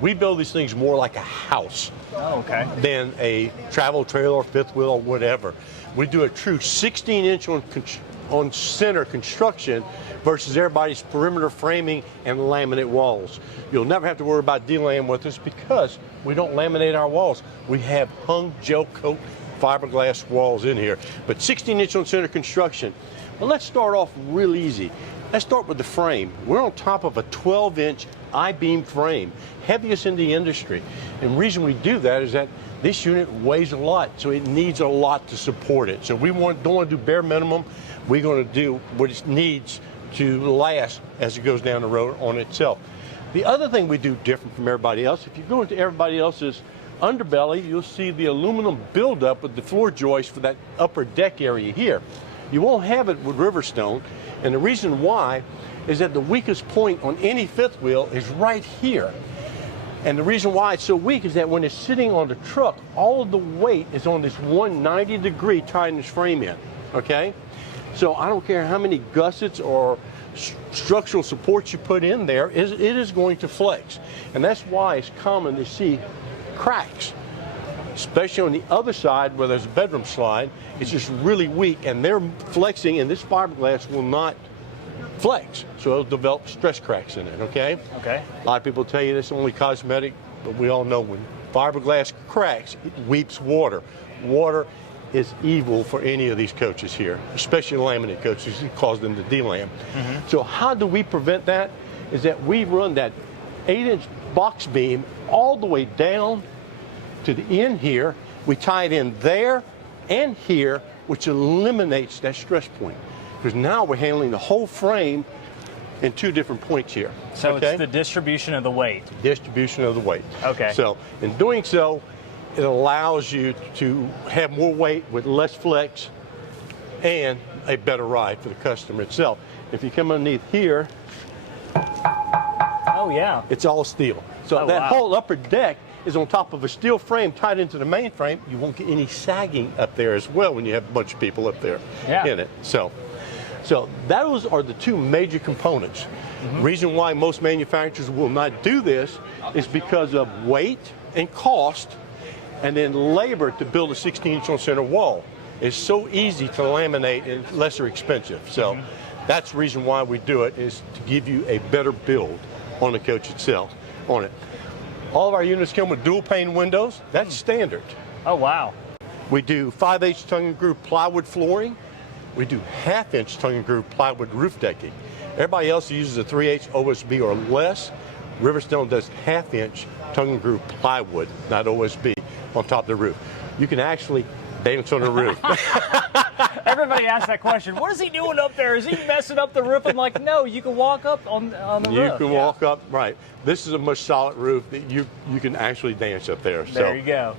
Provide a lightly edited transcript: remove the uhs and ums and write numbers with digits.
We build these things more like a house than a travel trailer, fifth wheel, or whatever. We do a true 16-inch on center construction versus everybody's perimeter framing and laminate walls. You'll never have to worry about D-lam with us because we don't laminate our walls. We have hung gel coat fiberglass walls in here, but 16-inch on center construction. Well, let's start off real easy. Let's start with the frame. We're on top of a 12-inch I-beam frame, heaviest in the industry. And the reason we do that is that this unit weighs a lot, so it needs a lot to support it. So we don't want to do bare minimum. We're going to do what it needs to last as it goes down the road on itself. The other thing we do different from everybody else, if you go into everybody else's underbelly, you'll see the aluminum buildup with the floor joist for that upper deck area here. You won't have it with Riverstone, and the reason why is that the weakest point on any fifth wheel is right here. And the reason why it's so weak is that when it's sitting on the truck, all of the weight is on this 190-degree tightness frame in, okay? So I don't care how many gussets or structural supports you put in there, it is going to flex. And that's why it's common to see cracks, especially on the other side where there's a bedroom slide. It's just really weak, and they're flexing, and this fiberglass will not flex, so it'll develop stress cracks in it, okay? Okay. A lot of people tell you this is only cosmetic, but we all know when fiberglass cracks, it weeps water. Water is evil for any of these coaches here, especially laminate coaches. It causes them to D-lam. So how do we prevent that? Is that we run that 8-inch box beam all the way down to the end here. We tie it in there and here, which eliminates that stress point. Because now we're handling the whole frame in two different points here. So it's the distribution of the weight. Distribution of the weight. Okay. So in doing so, it allows you to have more weight with less flex and a better ride for the customer itself. If you come underneath here, oh yeah, it's all steel. So that whole upper deck is on top of a steel frame tied into the main frame. You won't get any sagging up there as well when you have a bunch of people up there in it. So those are the two major components. Reason why most manufacturers will not do this is because of weight and cost, and then labor to build a 16-inch on center wall. It's so easy to laminate and lesser expensive. So that's the reason why we do it, is to give you a better build on the coach itself, on it. All of our units come with dual pane windows. That's standard. Oh wow. We do 5/8 tongue and groove plywood flooring. We do 1/2-inch tongue and groove plywood roof decking. Everybody else uses a 3/8 OSB or less. Riverstone does 1/2-inch tongue and groove plywood, not OSB, on top of the roof. You can actually dance on the roof. Everybody asks that question. What is he doing up there? Is he messing up the roof? I'm like, no, you can walk up on the roof. You can walk up, right. This is a much solid roof that you can actually dance up there. There you go.